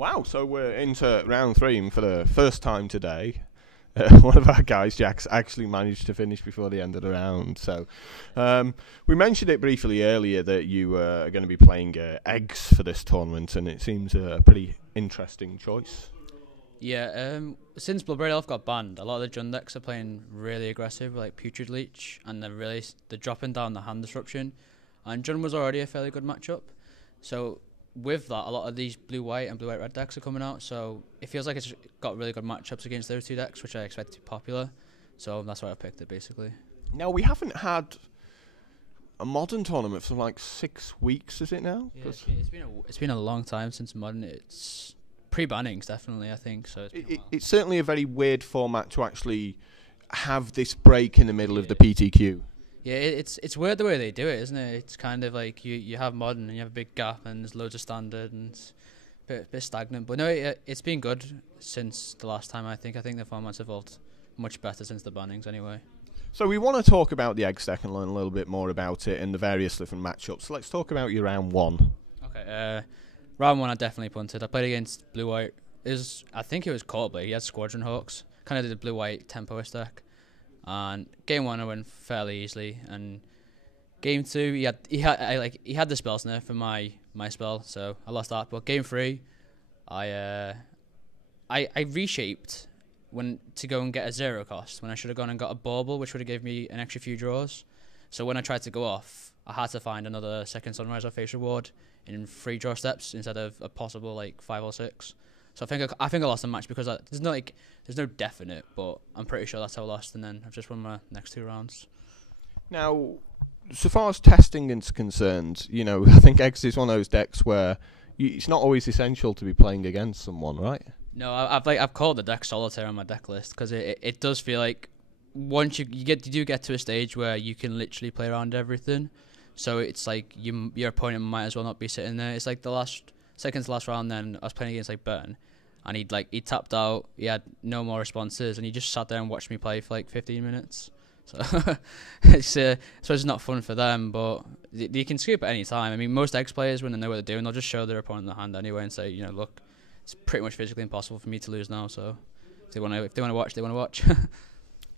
Wow, so we're into round three, and for the first time today, one of our guys, Jack's, actually managed to finish before the end of the round. So we mentioned it briefly earlier that you are going to be playing Eggs for this tournament, and it seems a pretty interesting choice. Yeah, since Bloodbraid Elf got banned, a lot of the Jund decks are playing really aggressive, like Putrid Leech, and they're dropping down the hand disruption. And Jund was already a fairly good matchup, so with that, a lot of these blue-white and blue-white-red decks are coming out. So it feels like it's got really good matchups against those two decks, which I expect to be popular. So that's why I picked it, basically. Now, we haven't had a Modern tournament for like 6 weeks, is it now? Yeah, it's been a long time since Modern. It's pre-bannings, definitely, I think. So it's certainly a very weird format to actually have this break in the middle of the PTQ. Yeah, it's weird the way they do it, isn't it? It's kind of like you have Modern and you have a big gap and there's loads of Standard and it's a bit stagnant. But no, it's been good since the last time, I think. I think the format's evolved much better since the bannings anyway. So we want to talk about the Eggs deck and learn a little bit more about it and the various different matchups. So let's talk about your round one. Okay, round one I definitely punted. I played against blue-white. I think it was Coldplay. He had Squadron Hawks. Kind of did a blue-white tempoist deck. And game one I went fairly easily, and game two he had the spell snare for my spell, so I lost that. But game three, I reshaped to go and get a 0 cost when I should have gone and got a bauble, which would have gave me an extra few draws. So when I tried to go off, I had to find another second Sunrise or face reward in 3 draw steps instead of a possible like 5 or 6. So I think I lost the match because there's no definite, but I'm pretty sure that's how I lost, and then I've just won my next 2 rounds. Now, so far as testing is concerned, I think Eggs is one of those decks where it's not always essential to be playing against someone, right? No, I've called the deck solitaire on my deck list because it does feel like once you do get to a stage where you can literally play around everything. So it's like your opponent might as well not be sitting there. It's like the second to last round. Then I was playing against like Burn, and he tapped out. He had no more responses, and he just sat there and watched me play for like 15 minutes. So I suppose it's not fun for them, but you can scoop at any time. I mean, most Eggs players, when they know what they're doing, they'll just show their opponent the hand anyway and say, look, it's pretty much physically impossible for me to lose now. So if they want to watch, they want to watch.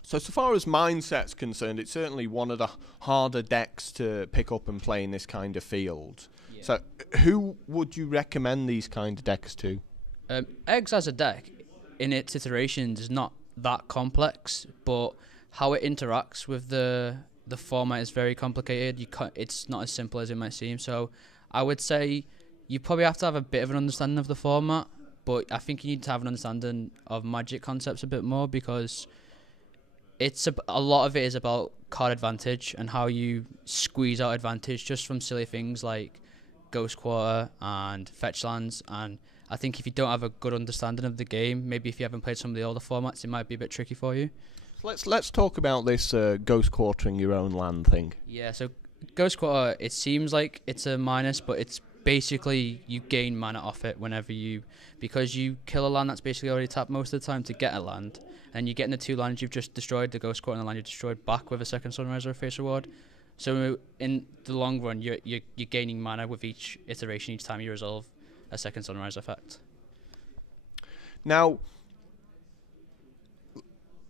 So far as mindset's concerned, it's certainly one of the harder decks to pick up and play in this kind of field. Yeah. So who would you recommend these kind of decks to? Eggs as a deck, in its iterations, is not that complex, but how it interacts with the format is very complicated. It's not as simple as it might seem. So I would say you probably have to have a bit of an understanding of the format, but I think you need to have an understanding of Magic concepts a bit more, because a lot of it is about card advantage and how you squeeze out advantage just from silly things like Ghost Quarter and fetch lands. And I think if you don't have a good understanding of the game, maybe if you haven't played some of the older formats, it might be a bit tricky for you. Let's talk about this Ghost Quartering your own land thing. Yeah, so Ghost Quarter, it seems like it's a minus, but it's basically you gain mana off it because you kill a land that's basically already tapped most of the time to get a land, and you get in the 2 lands you've just destroyed, the Ghost Quarter and the land you've destroyed, back with a second Sunrise or a face reward. So in the long run, you're gaining mana with each iteration, each time you resolve a second Sunrise effect. Now,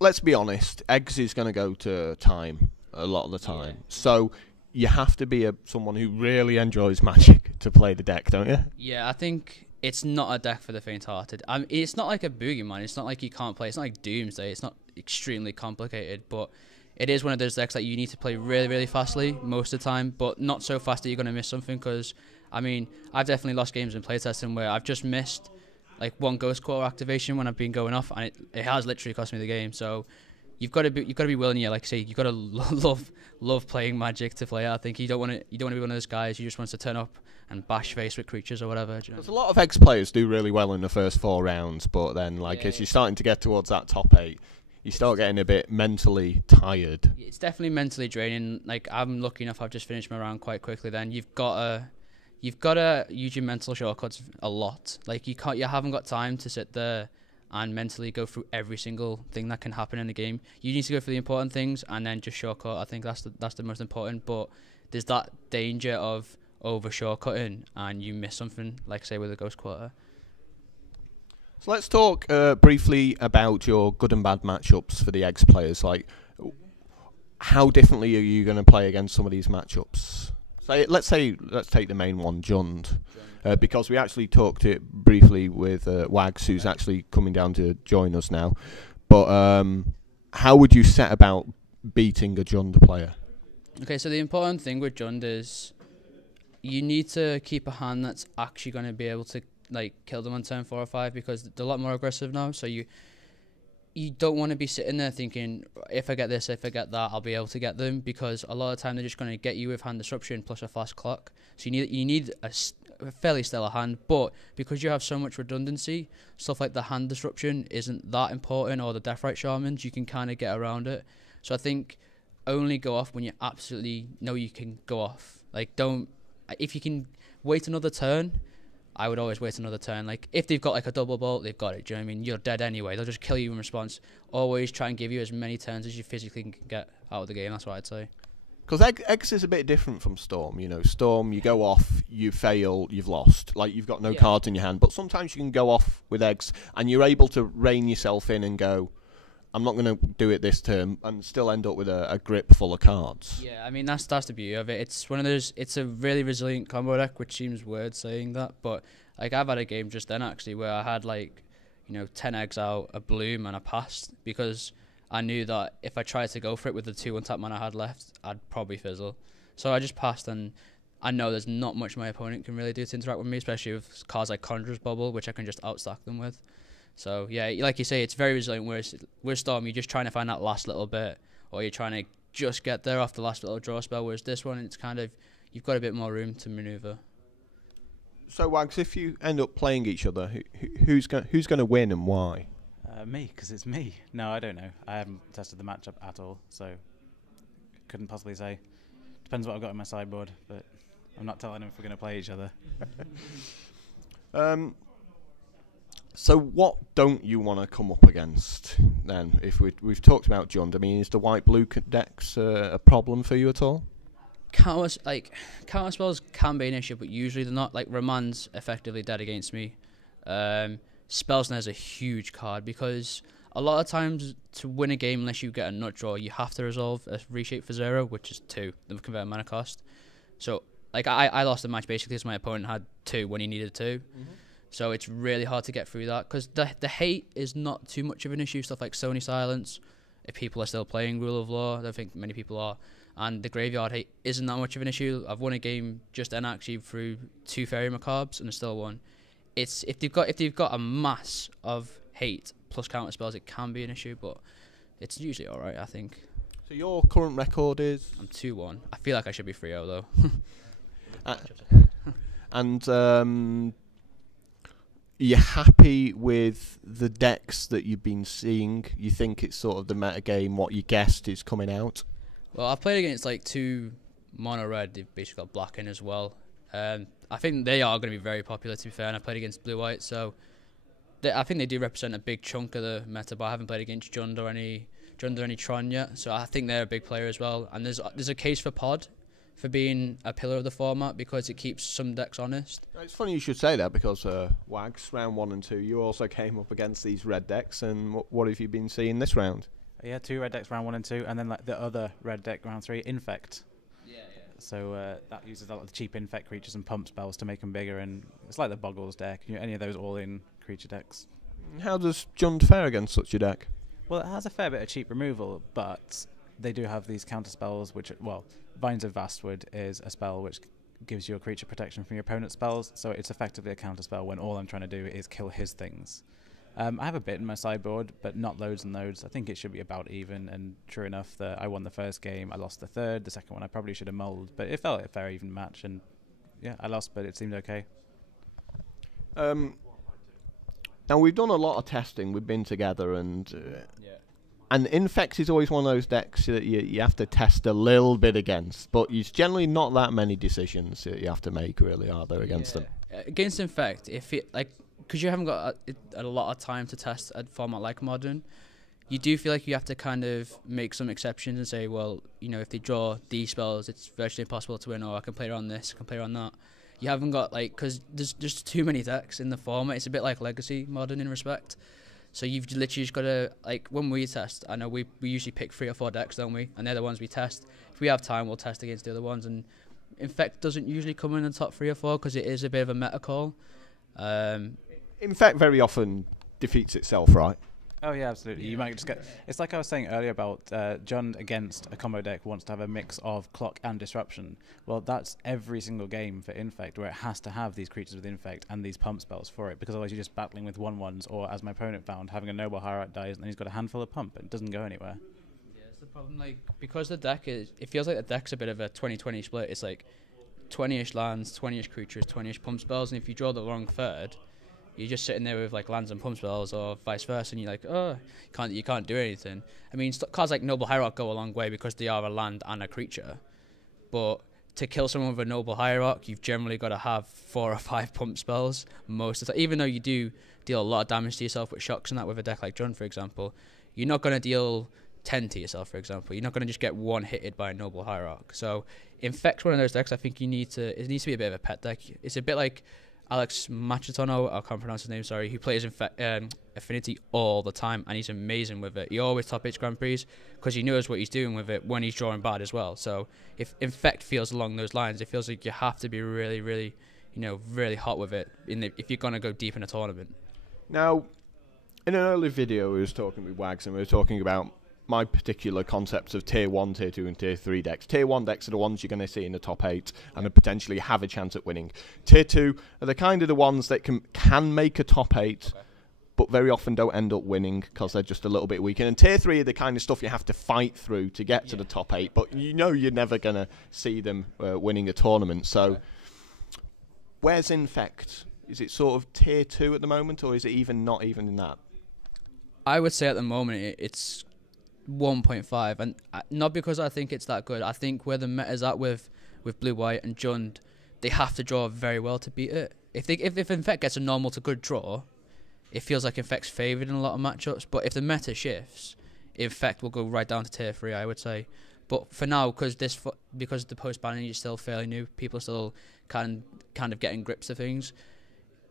let's be honest, Eggs is going to go to time a lot of the time. Yeah. So you have to be someone who really enjoys Magic to play the deck, don't you? Yeah, I think it's not a deck for the faint-hearted. It's not like a Boogeyman. It's not like you can't play. It's not like Doomsday. It's not extremely complicated, but it is one of those decks that you need to play really, really fastly most of the time, but not so fast that you're going to miss something, because, I've definitely lost games in playtesting where I've just missed like 1 Ghost Quarter activation when I've been going off, and it has literally cost me the game. So you've got to be willing. Yeah, like I say, you've got to love playing Magic to play it. I think you don't want to be one of those guys who just wants to turn up and bash face with creatures or whatever. Because a lot of Eggs players do really well in the first 4 rounds, but then as you're starting to get towards that top 8, you start getting a bit mentally tired. It's definitely mentally draining. Like, I'm lucky enough, I've just finished my round quite quickly. Then you've got to use your mental shortcuts a lot. Like, you haven't got time to sit there and mentally go through every single thing that can happen in the game. You need to go for the important things and then just shortcut. I think that's the most important. But there's that danger of over shortcutting and you miss something, like say with a Ghost Quarter. So let's talk briefly about your good and bad matchups for the Eggs players. Like, how differently are you going to play against some of these matchups? Let's take the main one, Jund, because we actually talked it briefly with Wags, who's actually coming down to join us now. But how would you set about beating a Jund player? Okay, so the important thing with Jund is you need to keep a hand that's actually going to be able to like kill them on turn 4 or 5, because they're a lot more aggressive now. So you don't want to be sitting there thinking, if I get this, if I get that, I'll be able to get them, because a lot of the time they're just going to get you with hand disruption plus a fast clock. So you need a fairly stellar hand, but because you have so much redundancy, stuff like the hand disruption isn't that important, or the Deathrite Shamans, you can kind of get around it. So I think only go off when you absolutely know you can go off. Like, if you can wait another turn, I would always wait another turn. Like, if they've got like a double bolt, they've got it. Do you know what I mean? You're dead anyway. They'll just kill you in response. Always try and give you as many turns as you physically can get out of the game. That's what I'd say. Because Eggs is a bit different from Storm. You know, Storm, you go off, you fail, you've lost. Like, you've got no cards in your hand. But sometimes you can go off with Eggs, and you're able to rein yourself in and go, I'm not going to do it this turn, and still end up with a grip full of cards. Yeah, I mean, that's the beauty of it. It's one of those. It's a really resilient combo deck, which seems weird saying that, but like, I've had a game just then actually where I had 10 eggs out, a bloom, and a passed, because I knew that if I tried to go for it with the 2 1-tap mana I had left, I'd probably fizzle. So I just passed, and I know there's not much my opponent can really do to interact with me, especially with cards like Conjurer's Bubble, which I can just outstack them with. So yeah, like you say, it's very resilient. Whereas with Storm, you're just trying to find that last little bit, or you're trying to just get there off the last little draw spell. Whereas this one, it's kind of, you've got a bit more room to maneuver. So Wags, if you end up playing each other, who's going to win and why? Me, because it's me. No, I don't know. I haven't tested the matchup at all, so couldn't possibly say. Depends what I've got in my sideboard, but I'm not telling them if we're going to play each other. So what don't you want to come up against then? If we've talked about Jund, I mean, is the white-blue decks a problem for you at all? Counter spells can be an issue, but usually they're not. Like, Raman's effectively dead against me. Spellsnare is a huge card, because a lot of times to win a game, unless you get a nut draw, you have to resolve a reshape for 0, which is 2, the convert mana cost. So like, I lost the match basically because my opponent had 2 when he needed 2. Mm-hmm. So it's really hard to get through that, because the hate is not too much of an issue. Stuff like Sony Silence, if people are still playing Rule of Law, I don't think many people are. And the graveyard hate isn't that much of an issue. I've won a game just then actually through 2 Fairy Macabres and I still won. It's if they've got a mass of hate plus counter spells, it can be an issue, but it's usually all right, I think. So your current record is? I'm 2-1. I feel like I should be 3-0 though. And you're happy with the decks that you've been seeing? You think it's sort of the meta game, what you guessed is coming out? Well, I've played against like 2 mono red. They've basically got black in as well. I think they are going to be very popular, to be fair, and I played against blue white, so I think they do represent a big chunk of the meta, but I haven't played against Jund or any Tron yet, so I think they're a big player as well. And there's a case for Pod for being a pillar of the format, because it keeps some decks honest. It's funny you should say that, because Wags, round 1 and 2, you also came up against these red decks, and what have you been seeing this round? Yeah, 2 red decks round 1 and 2, and then like the other red deck round 3, Infect. Yeah. So that uses a lot of the cheap Infect creatures and pump spells to make them bigger, and it's like the Boggles deck. Any of those all-in creature decks. How does Jund fare against such a deck? Well, it has a fair bit of cheap removal, but they do have these counter spells, which, well, Vines of Vastwood is a spell which gives you a creature protection from your opponent's spells, so it's effectively a counter spell when all I'm trying to do is kill his things. I have a bit in my sideboard, but not loads and loads. I think it should be about even, and true enough, I won the first game, I lost the third, the second one I probably should have mulled, but it felt a fair even match, and yeah, I lost, but it seemed okay. Now, we've done a lot of testing, we've been together, and Infect is always one of those decks that you have to test a little bit against, but it's generally not that many decisions that you have to make, really, are there, against them? Against Infect, if it, like, because you haven't got a lot of time to test a format like Modern, you do feel like you have to kind of make some exceptions and say, well, if they draw these spells, it's virtually impossible to win, or I can play around this, I can play around that. you haven't got like, because there's just too many decks in the format. It's a bit like Legacy Modern in respect. So you've literally just got to, like, when we test, I know we usually pick 3 or 4 decks, don't we? And they're the ones we test. If we have time, we'll test against the other ones. And Infect doesn't usually come in the top 3 or 4 because it is a bit of a meta call. Infect very often defeats itself, right? Oh yeah, absolutely. You might just get. It's like I was saying earlier about Jund against a combo deck wants to have a mix of clock and disruption. Well, that's every single game for Infect, where it has to have these creatures with Infect and these pump spells for it, because otherwise you're just battling with 1/1s, or as my opponent found, having a Noble Hierarch dies and then he's got a handful of pump and it doesn't go anywhere. Yeah, it's the problem. Like, because the deck is, it feels like the deck's a bit of a 20-20 split. It's like 20-ish lands, 20-ish creatures, 20-ish pump spells, and if you draw the wrong third, you're just sitting there with like lands and pump spells, or vice versa, and you're like, oh, you can't do anything. I mean, cards like Noble Hierarch go a long way because they are a land and a creature, but to kill someone with a Noble Hierarch, you've generally got to have 4 or 5 pump spells most of the time. Even though you do deal a lot of damage to yourself with shocks and that with a deck like Jund, for example, you're not going to deal 10 to yourself, for example. You're not going to just get one hitted by a Noble Hierarch. So Infect's one of those decks I think it needs to be a bit of a pet deck. It's a bit like Alex Machitono, I can't pronounce his name, sorry, who plays Affinity all the time, and he's amazing with it. He always top 8 Grand Prix because he knows what he's doing with it when he's drawing bad as well. So if Infect feels along those lines, it feels like you have to be really, really, really hot with it if you're going to go deep in a tournament. Now, in an earlier video we was talking with Wags, and we were talking about my particular concepts of tier 1, tier 2 and tier 3 decks. Tier 1 decks are the ones you're going to see in the top 8 and potentially have a chance at winning. Tier 2 are the kind of the ones that can make a top 8, but very often don't end up winning because they're just a little bit weaker. And tier 3 are the kind of stuff you have to fight through to get to the top 8, but you're never going to see them winning a tournament. So where's Infect? Is it sort of tier 2 at the moment, or is it not even in that? I would say at the moment it's 1.5, and not because I think it's that good. I think where the meta's at with Blue White and Jund, they have to draw very well to beat it. If Infect gets a normal to good draw, it feels like Infect's favoured in a lot of matchups. But if the meta shifts, Infect will go right down to tier 3, I would say. But for now, because the post banning is still fairly new, people are still kind of getting grips to things.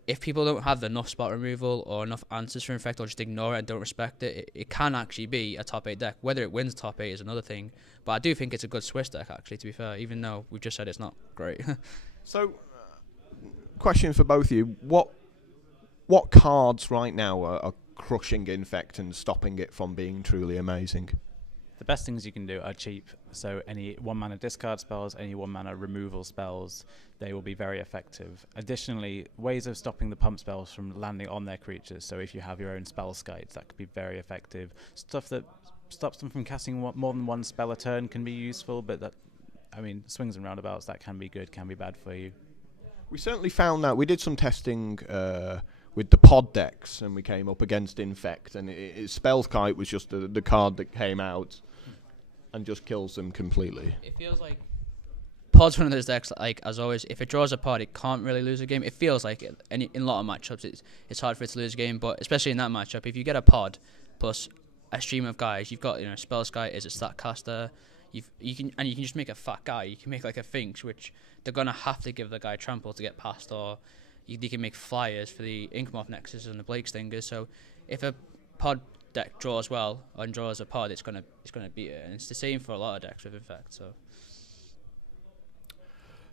If people don't have enough spot removal or enough answers for Infect, or just ignore it and don't respect it, it can actually be a top 8 deck. Whether it wins top 8 is another thing. But I do think it's a good Swiss deck, actually, to be fair, even though we've just said it's not great. So, question for both of you. What cards right now are crushing Infect and stopping it from being truly amazing? The best things you can do are cheap, so any 1-mana discard spells, any 1-mana removal spells, they will be very effective. Additionally, ways of stopping the pump spells from landing on their creatures, so if you have your own spell skites, that could be very effective. Stuff that stops them from casting more than one spell a turn can be useful, but swings and roundabouts, that can be good, can be bad for you. We certainly found that. We did some testing with the pod decks, and we came up against Infect, and Spellskite was just the card that came out and just kills them completely. It feels like Pod's one of those decks, like, as always, if it draws a pod, it can't really lose a game. It feels like it, and in a lot of matchups, it's hard for it to lose a game, but especially in that matchup, if you get a pod plus a stream of guys, you've got, Spellskite is a stat caster, you can just make a fat guy. You can make like a Finch, which they're gonna have to give the guy trample to get past, or you can make flyers for the Inkmoth Nexus and the Blake Stingers. So if a pod deck draws well and draws a pod, it's gonna beat it, and it's the same for a lot of decks with Infect.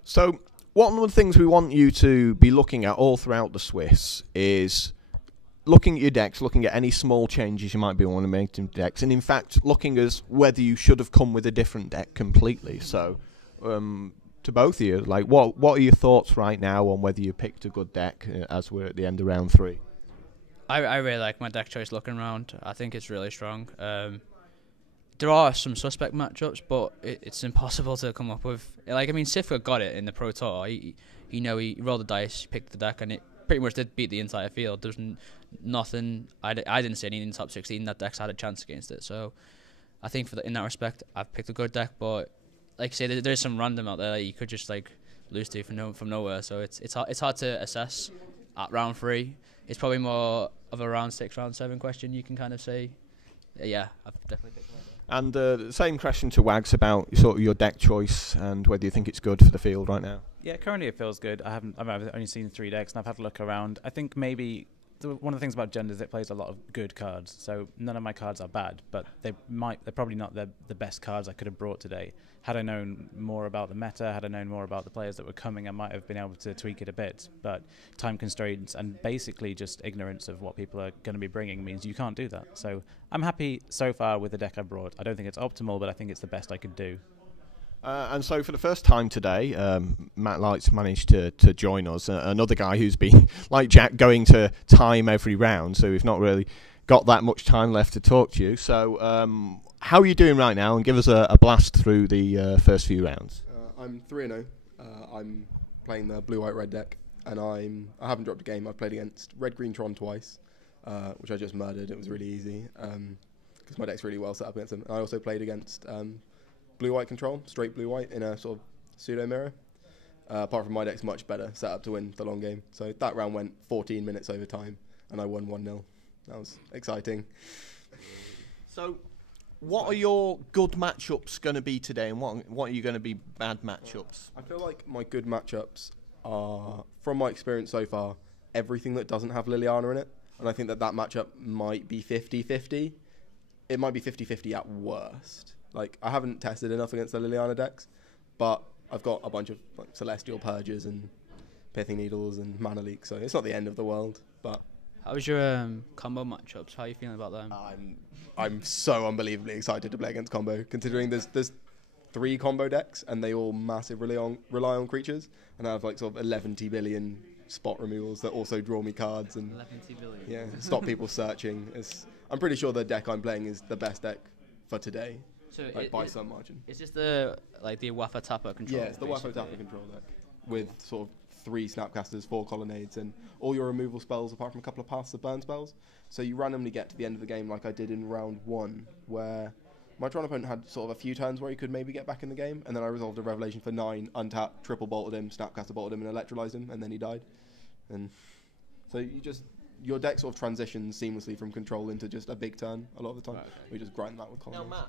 So one of the things we want you to be looking at all throughout the Swiss is looking at your decks, looking at any small changes you might be wanting to make to decks, and in fact looking as whether you should have come with a different deck completely. So to both of you, like, what are your thoughts right now on whether you picked a good deck as we're at the end of round 3? I really like my deck choice looking around. I think it's really strong. There are some suspect matchups, but it's impossible to come up with. Like, I mean, Sifka got it in the Pro Tour. He rolled the dice, picked the deck, and it pretty much did beat the entire field. There's nothing. I didn't see any in the top 16 that decks had a chance against it. So I think in that respect, I've picked a good deck. But like I say, there's some random out there that you could just like lose to from nowhere. So it's hard to assess at round 3. It's probably more of a round 6, round 7 question. You can kind of say, yeah, I've definitely picked one. And the same question to Wags about sort of your deck choice and whether you think it's good for the field right now. Yeah, currently it feels good. I've only seen 3 decks, and I've had a look around. I think maybe one of the things about Jund is it plays a lot of good cards. So none of my cards are bad, but they're probably not the best cards I could have brought today. Had I known more about the meta, had I known more about the players that were coming, I might have been able to tweak it a bit. But time constraints and basically just ignorance of what people are going to be bringing means you can't do that. So I'm happy so far with the deck I brought. I don't think it's optimal, but I think it's the best I could do. And so for the first time today, Matt Light's managed to join us, another guy who's been, like Jack, going to time every round, so we've not really got that much time left to talk to you. So how are you doing right now? And give us a blast through the first few rounds. I'm 3-0. I'm playing the blue-white-red deck, and I haven't dropped a game. I've played against red-green Tron twice, which I just murdered. It was really easy, because my deck's really well set up against them. And I also played against blue-white control, straight blue-white in a sort of pseudo-mirror. Apart from my deck's much better, set up to win the long game. So that round went 14 minutes over time, and I won 1-0. That was exciting. So what are your good matchups going to be today, and what are you going to be bad matchups? I feel like my good matchups are, from my experience so far, everything that doesn't have Liliana in it. And I think that matchup might be 50-50. It might be 50-50 at worst. Like, I haven't tested enough against the Liliana decks, but I've got a bunch of like Celestial Purges and Pithing Needles and Mana Leak, so it's not the end of the world. But how was your combo matchups? How are you feeling about them? I'm so unbelievably excited to play against combo, considering there's 3 combo decks and they all massively rely on creatures, and I have like sort of 11 billion spot removals that also draw me cards and 11 billion. Yeah, stop people searching. I'm pretty sure the deck I'm playing is the best deck for today. So by some margin. Is this the Waffa Tapper control? Yeah, it's the Waffa Tapper control deck with sort of 3 Snapcasters, 4 Colonnades, and all your removal spells apart from a couple of Paths of Burn spells. So you randomly get to the end of the game like I did in round 1, where my Tron opponent had sort of a few turns where he could maybe get back in the game, and then I resolved a Revelation for 9, untapped, triple bolted him, Snapcaster bolted him, and electrolyzed him, and then he died. And so your deck sort of transitions seamlessly from control into just a big turn a lot of the time. Right, okay. We just grind that with Colonnades. Now, Matt,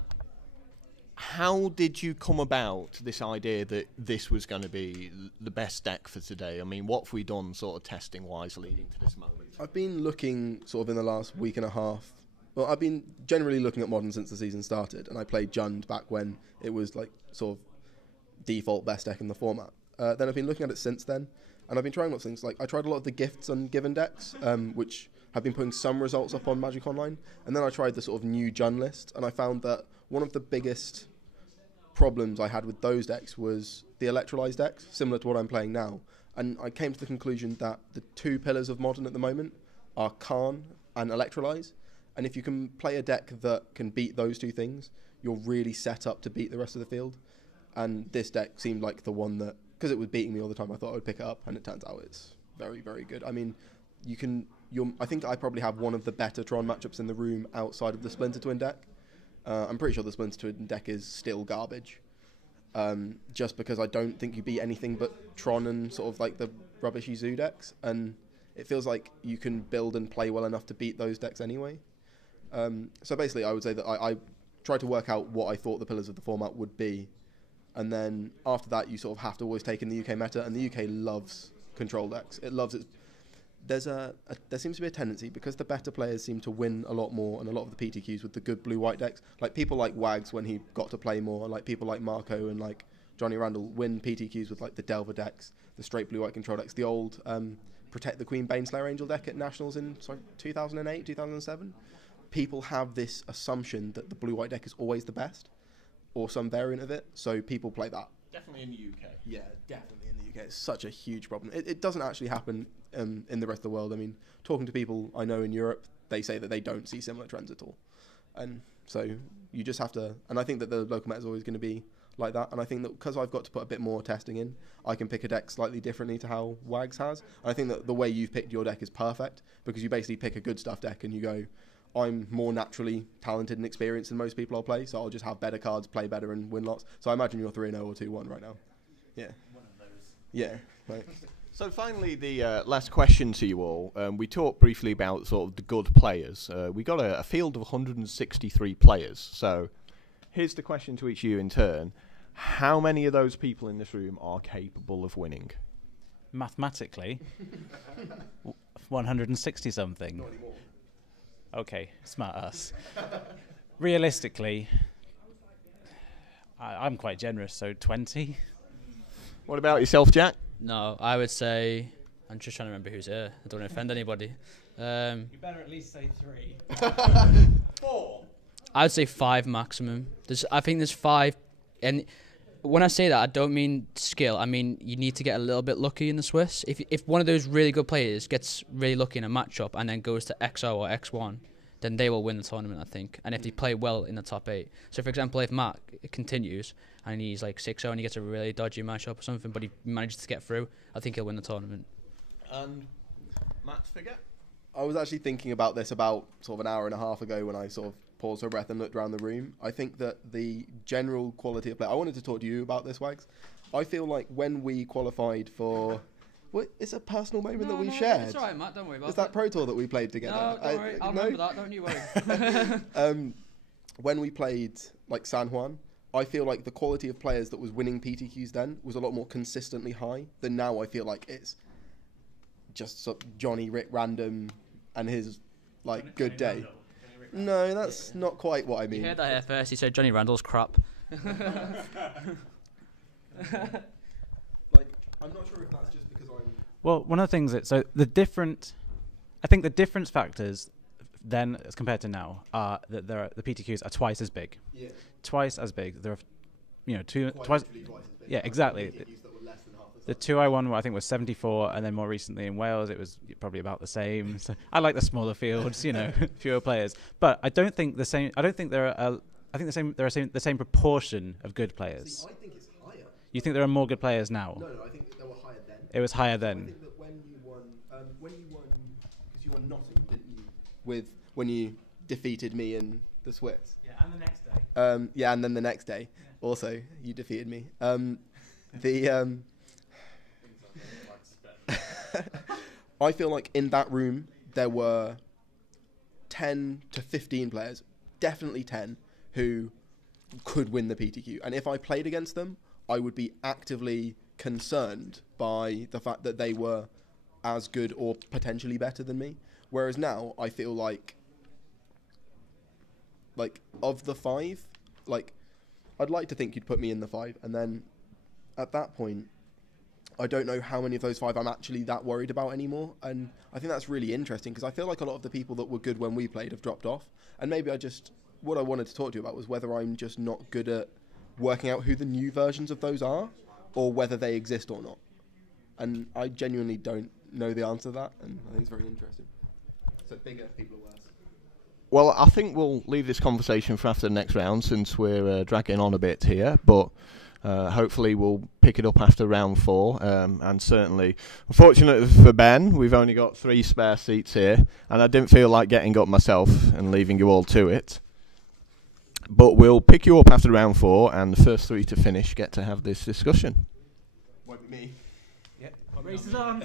how did you come about this idea that this was going to be the best deck for today? I mean, what have we done sort of testing-wise leading to this moment? I've been looking sort of in the last week and a half. Well, I've been generally looking at Modern since the season started, and I played Jund back when it was like sort of default best deck in the format. Then I've been looking at it since then, and I've been trying lots of things. Like I tried a lot of the gifts and given decks, which have been putting some results up on Magic Online, and then I tried the sort of new Jund list, and I found that one of the biggest problems I had with those decks was the electrolyzed decks, similar to what I'm playing now. And I came to the conclusion that the 2 pillars of Modern at the moment are Khan and Electrolyze. And if you can play a deck that can beat those 2 things, you're really set up to beat the rest of the field. And this deck seemed like the one that, because it was beating me all the time, I thought I would pick it up, and it turns out it's very, very good. I mean, I think I probably have one of the better Tron matchups in the room outside of the Splinter Twin deck. I'm pretty sure the Splinter Twin deck is still garbage, just because I don't think you beat anything but Tron and sort of like the rubbishy Zoo decks, and it feels like you can build and play well enough to beat those decks anyway. So basically I would say that I tried to work out what I thought the pillars of the format would be, and then after that you sort of have to always take in the UK meta, and the UK loves control decks. It loves it. There seems to be a tendency, because the better players seem to win a lot more, and a lot of the PTQs with the good blue-white decks, like people like Wags when he got to play more, like people like Marco and like Johnny Randall win PTQs with like the Delver decks, the straight blue-white control decks, the old Protect the Queen Baneslayer Angel deck at Nationals in 2008, 2007. People have this assumption that the blue-white deck is always the best, or some variant of it, so people play that. Definitely in the UK. Yeah, definitely in the UK. It's such a huge problem. It doesn't actually happen in the rest of the world. I mean, talking to people I know in Europe, they say that they don't see similar trends at all. And so you just have to... And I think that the local meta is always going to be like that. And I think that because I've got to put a bit more testing in, I can pick a deck slightly differently to how Wags has. And I think that the way you've picked your deck is perfect, because you basically pick a good stuff deck and you go, I'm more naturally talented and experienced than most people I'll play, so I'll just have better cards, play better, and win lots. So I imagine you're 3-0 or 2-1 right now. Yeah. One of those. Yeah. Right. So finally, the last question to you all. We talked briefly about sort of the good players. We got a field of 163 players. So here's the question to each of you in turn. How many of those people in this room are capable of winning? Mathematically, 160 something. Not anymore. Okay, smart ass. Realistically, I'm quite generous, so 20. What about yourself, Jack? No, I would say. I'm just trying to remember who's here. I don't want to offend anybody. You better at least say 3. 4. I would say 5 maximum. I think there's 5, and when I say that, I don't mean skill. I mean you need to get a little bit lucky in the Swiss. If one of those really good players gets really lucky in a matchup and then goes to XO or X1, then they will win the tournament, I think. And if they play well in the top 8. So, for example, if Matt continues and he's like 6-0 and he gets a really dodgy matchup or something, but he manages to get through, I think he'll win the tournament. And Matt's figure? I was actually thinking about this about sort of an hour and a half ago when I sort of paused for a breath and looked around the room. I think that the general quality of play... I wanted to talk to you about this, Wags. I feel like when we qualified for... It's a personal moment that we shared. It's all right, Matt. Don't worry about it. It's that Pro Tour that we played together. No, don't worry. I'll remember that. Don't you worry. When we played like San Juan, I feel like the quality of players that was winning PTQs then was a lot more consistently high than now. I feel like it's just Johnny Rick Random and his like good day. No, that's not quite what I mean. You heard that here first. He said Johnny Randall's crap. Like, I'm not sure if that's just because I'm... Well, one of the things I think the difference factors then as compared to now are that the PTQs are twice as big. Yeah. Twice as big. There are, twice Twice as big. Yeah, exactly. PTQs that were less than half The 2 I won, I think, was 74, and then more recently in Wales, it was probably about the same. So I like the smaller fields, fewer players. But I don't think the same. I don't think there are. I think the same proportion of good players. See, I think it's higher. You think there are more good players now? No, I think they were higher then. It was higher I then. think that when you won, because you won Nottingham, didn't you? When you defeated me in the Swiss. Yeah, and the next day. Yeah, and then the next day, also you defeated me. I feel like in that room there were 10 to 15 players, definitely 10, who could win the PTQ. And if I played against them, I would be actively concerned by the fact that they were as good or potentially better than me. Whereas now, I feel like of the 5, I'd like to think you'd put me in the 5. And then at that point, I don't know how many of those 5 I'm actually that worried about anymore. And I think that's really interesting because I feel like a lot of the people that were good when we played have dropped off. And maybe what I wanted to talk to you about was whether I'm just not good at working out who the new versions of those are or whether they exist or not. And I genuinely don't know the answer to that. And I think it's very interesting. So bigger people are worse. Well, I think we'll leave this conversation for after the next round since we're dragging on a bit here. But hopefully we'll pick it up after round 4. And certainly, unfortunately for Ben, we've only got 3 spare seats here. And I didn't feel like getting up myself and leaving you all to it. But we'll pick you up after round 4, and the first 3 to finish get to have this discussion. Won't be me. Yep. Race is on.